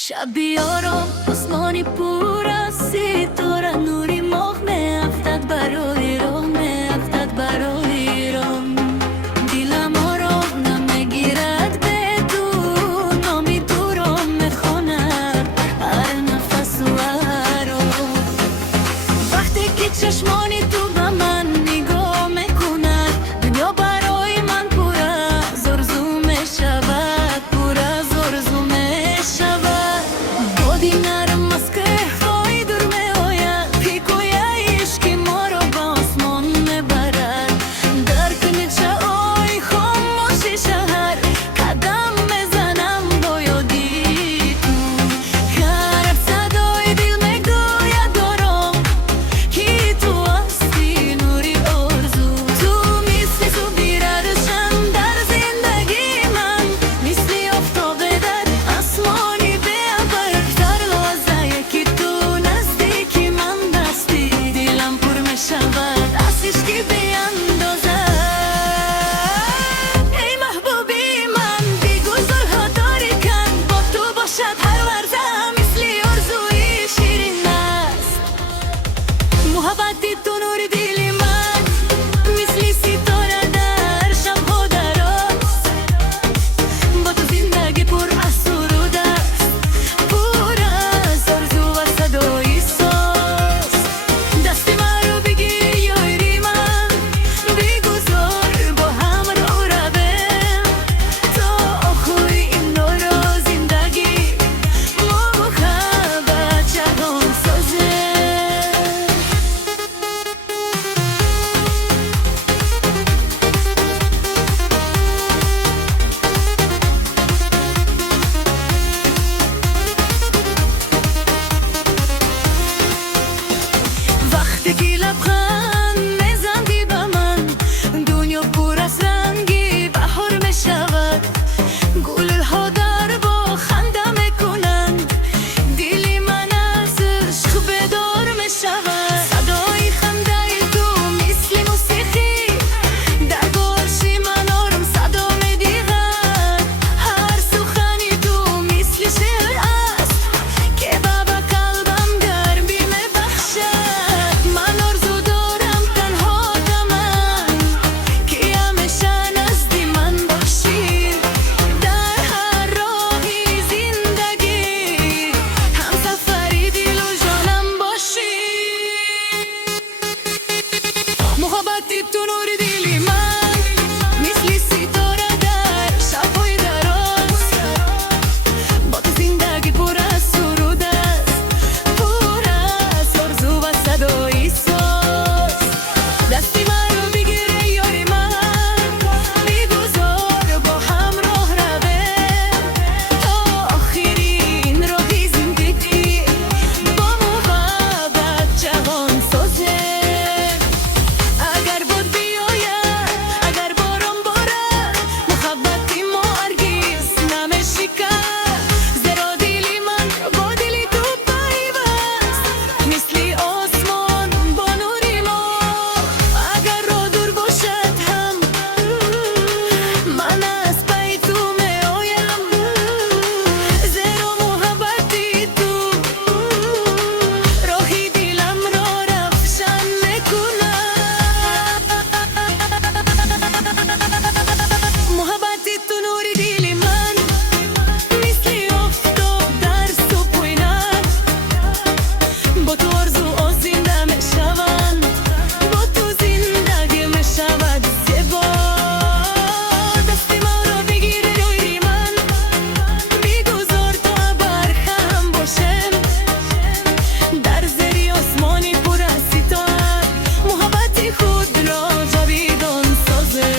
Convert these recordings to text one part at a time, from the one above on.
شبی آرام آسمانی پر از ستاره، نوری ماه میافتد برای راه، میافتد برای راه. دلم آرام نمیگیرد بدون نامی تو را میخواند هر نفس و هر آه. وقتی که چشمانی تو به من نگاه میکند، دنیا برای من پر از آرزو میشود، پر از آرزو میشود. بادی نرم از قهوه‌ای دور میآید، پیکوی عشقی ما را به آسمان میبرد. در کنچه های خاموش شهر قدم میزنم با یادی تو. هر صدای دل میگوید آرام که تو هستی نوری آرزو. تو مثل صبحی روشن در زندگی من، مثل آفتاب در آسمانی بی‌ابر. در لحظه‌ای که تو نزدیکی من دستی، دلم پر میشود از عشقی بی‌اندازه. ای محبوبی من بگذار خاطری کن، با تو باشد هر لحظه مثل آرزوی شیرین است. محبتی تو نور دل من، مثل ستاره در شب‌ها دراز. با تو زندگی پر از سرود است، پر از آرزو و صدای ساز. دست من رو بگیر یاری من، بگذار با هم راه رویم تا آخر این دور زندگی. محبت جهان سازه. وقتی که لبخند میزنی به من، دنیا پر از رنگی بهار میشود. گلها در با خنده میکنند، دل من از عشق بیدار میشود. صدای خنده تو مثل موسیقی در گوش من آرام صدا میدهد. هر سخنی تو مثل شعر است که به قلبم گرمی میبخشد. من آرزو دارم تنها من که همیشه نزد من باشی، در هر راهی زندگی همسفری دل و جانم باشی. محبتی تو نور دل من، مثل ستاره در شب‌های دراز. با تو زندگی پر از سرود است، پر از آرزو و صدای ساز. دستی من رو بگیر یاری من، بگذار با هم راه رویم تا آخرین راهی زندگی. با محبت جهان سازه. اگر باد بیاید، اگر باران بارد، محبتی ما هرگز نمیشکد. زیرا دل من با دل تو پیوست، مثل آسمان با نور ماه. اگر راه دور باشد هم من از پی تو میآیم، زیرا محبتی تو راهی دلم را روشن میکند. محبتی تو نور دل من، مثل آفتاب در صبح و نر. با تو آرزوها زنده میشوند، با تو زندگی میشود زیبا. دست ما را بگیر یاری من، بگذار تا بر هم باشیم در زیر آسمانی پر از ستاره. محبتی خود را جاویدان سازه.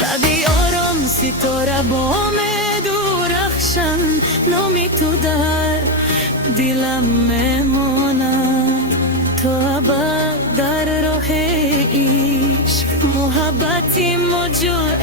شبی آرام ستاره با درخشان، نامی تو در دلم میماند تا ابد در راه عشق. محبتی موجود